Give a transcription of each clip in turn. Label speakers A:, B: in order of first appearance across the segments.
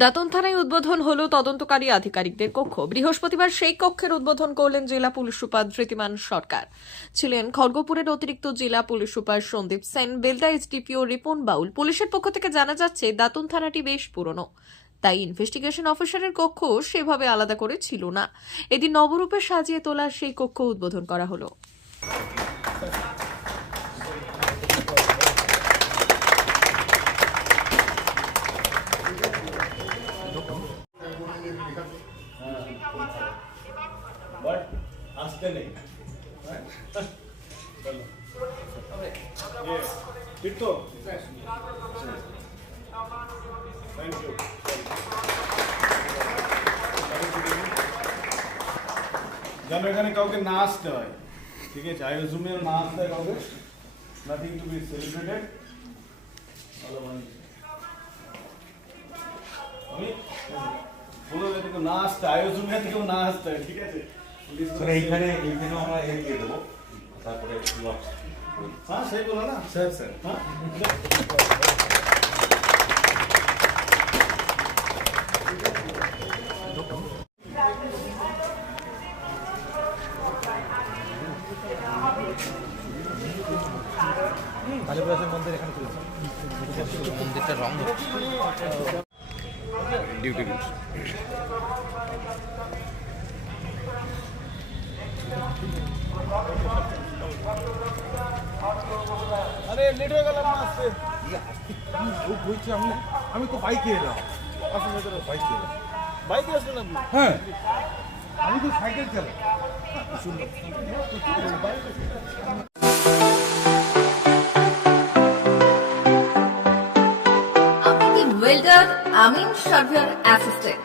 A: দাতন থানায় উদ্বোধন হল তদন্তকারী আধিকারিকদের কক্ষ। বৃহস্পতিবার সেই কক্ষের উদ্বোধন করলেন জেলা পুলিশ সুপার ধৃতিমান সরকার। ছিলেন খড়গপুরের অতিরিক্ত জেলা police super Sandip Sen, Belda SDPO Ripon Baul. পুলিশের পক্ষ থেকে জানা যাচ্ছে, দাতন থানাটি বেশ পুরনো। তাই ইনভেস্টিগেশন অফিসারের কক্ষ সেভাবে আলাদা করে ছিল না। এদিন নবরূপে সাজিয়ে তোলা সেই কক্ষ উদ্বোধন করা হলো।
B: আসতে নেই। ঠিক তো থ্যাংক ইউ যেন এখানে কাউকে না আসতে হয়। ঠিক আছে? আই অ্যাজুমিও না আসতে হয় কাউকে। নাথিং টু বি সেলিব্রেটেড ভালো আমি বলো কেউ না আসতে অ্যাজুমিও থেকেও না আসতে হয়। ঠিক আছে?
C: মানে এইখানে এইখানে আমরা এর দিয়ে দেবো। তারপরে
B: হ্যাঁ সেই বলো না।
C: Sir sir.
B: হ্যাঁ।
C: কালীপ্রাসের মন্দির এখানে
D: মন্দিরটা রং ডিউটি
B: আরে হয়ে
C: না হয়েছে আমি তো বাইকে এলাম। বাইকে এলাম।
B: বাইকে আসলেন
C: হ্যাঁ। আমি তো সাইকেল চালাই।
E: আমি ওয়েল্ডার আমিন surveyor assistant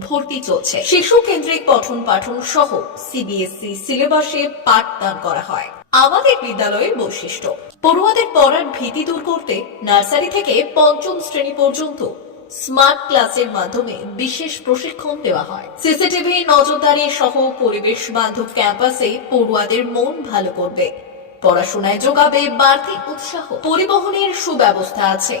E: ভর্তি চলছে। শিশু পঠন পাঠন সহ করা হয়। আমাদের বিদ্যালয়ের বৈশিষ্ট্য। পড়ুয়াদের পড়ার ভীতি দূর করতে নার্সারি থেকে পঞ্চম শ্রেণি পর্যন্ত স্মার্ট ক্লাসের মাধ্যমে বিশেষ প্রশিক্ষণ দেওয়া হয়। সিসিটিভি নজরদারি সহ পরিবেশ বান্ধব ক্যাম্পাসে পড়ুয়াদের মন ভালো করবে। পড়াশোনায় যোগাবে বাড়তি উৎসাহ। পরিবহনের সুব্যবস্থা আছে।